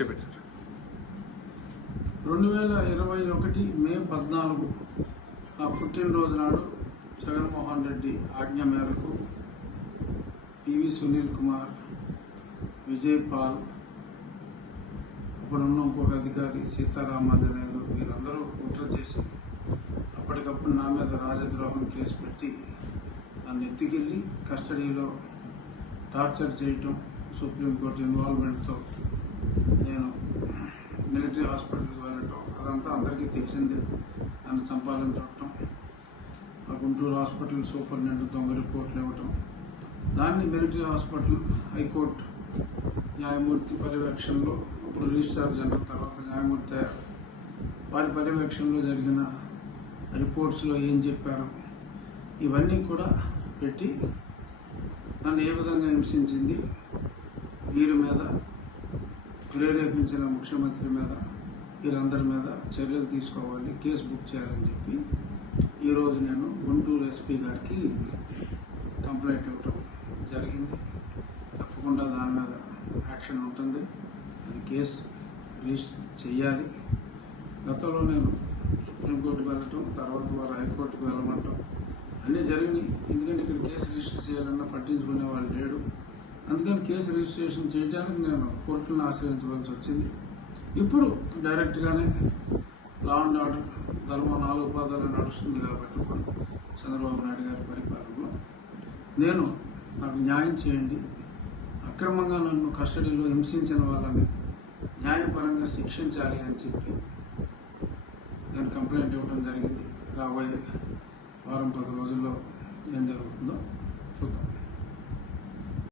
చెప్పండి సార్. 2021 మే 14 నా పుట్టినరోజు నాడు జగన్మోహన్ రెడ్డి ఆజ్ఞ మేరకు పివి సునీల్ కుమార్, విజయ్ పాల్, ఇప్పుడున్న ఇంకొక అధికారి సీతారామాంజనేయులు వీరందరూ కుట్ర చేసి అప్పటికప్పుడు నా మీద రాజద్రోహం కేసు పెట్టి నన్ను ఎత్తుకెళ్ళి కస్టడీలో టార్చర్ చేయటం, సుప్రీంకోర్టు ఇన్వాల్వ్మెంట్తో నేను మిలిటరీ హాస్పిటల్కి వెళ్ళటం అదంతా అందరికీ తెలిసిందే. నన్ను చంపాలని చూడటం, ఆ గుంటూరు హాస్పిటల్ సూపరింటెండెంట్ దొంగ రిపోర్ట్లు ఇవ్వటం, దాన్ని మిలిటరీ హాస్పిటల్ హైకోర్టు న్యాయమూర్తి పర్యవేక్షణలో, ఇప్పుడు రిజిస్ట్రార్ జనరల్ తర్వాత న్యాయమూర్తి అయ్యారు, వారి పర్యవేక్షణలో జరిగిన రిపోర్ట్స్లో ఏం చెప్పారు ఇవన్నీ కూడా పెట్టి నన్ను ఏ విధంగా హింసించింది, వీరి మీద ప్రేరేపించిన ముఖ్యమంత్రి మీద, వీరందరి మీద చర్యలు తీసుకోవాలి, కేసు బుక్ చేయాలని చెప్పి ఈరోజు నేను గుంటూరు ఎస్పీ గారికి కంప్లైంట్ ఇవ్వటం జరిగింది. తప్పకుండా దాని మీద యాక్షన్ ఉంటుంది, అది కేసు రిజిస్టర్ చేయాలి. గతంలో నేను సుప్రీంకోర్టుకు వెళ్ళటం, తర్వాత వారు హైకోర్టుకు వెళ్ళమంటాం అన్నీ జరిగినాయి. ఎందుకంటే ఇక్కడ కేసు రిజిస్టర్ చేయాలన్నా పట్టించుకునే వాళ్ళు లేడు. అందుకని కేసు రిజిస్ట్రేషన్ చేయడానికి నేను కోర్టులను ఆశ్రయించవలసి వచ్చింది. ఇప్పుడు డైరెక్ట్గానే లా అండ్ ఆర్డర్ ధర్మం 4 పాదాలు నడుస్తుంది కాబట్టి ఇప్పుడు చంద్రబాబు నాయుడు గారి పరిపాలనలో నాకు న్యాయం చేయండి, అక్రమంగా నన్ను కస్టడీలో హింసించిన వాళ్ళని న్యాయపరంగా శిక్షించాలి అని చెప్పి నేను కంప్లైంట్ ఇవ్వడం జరిగింది. రాబోయే వారం 10 రోజుల్లో ఏం జరుగుతుందో చూద్దాం.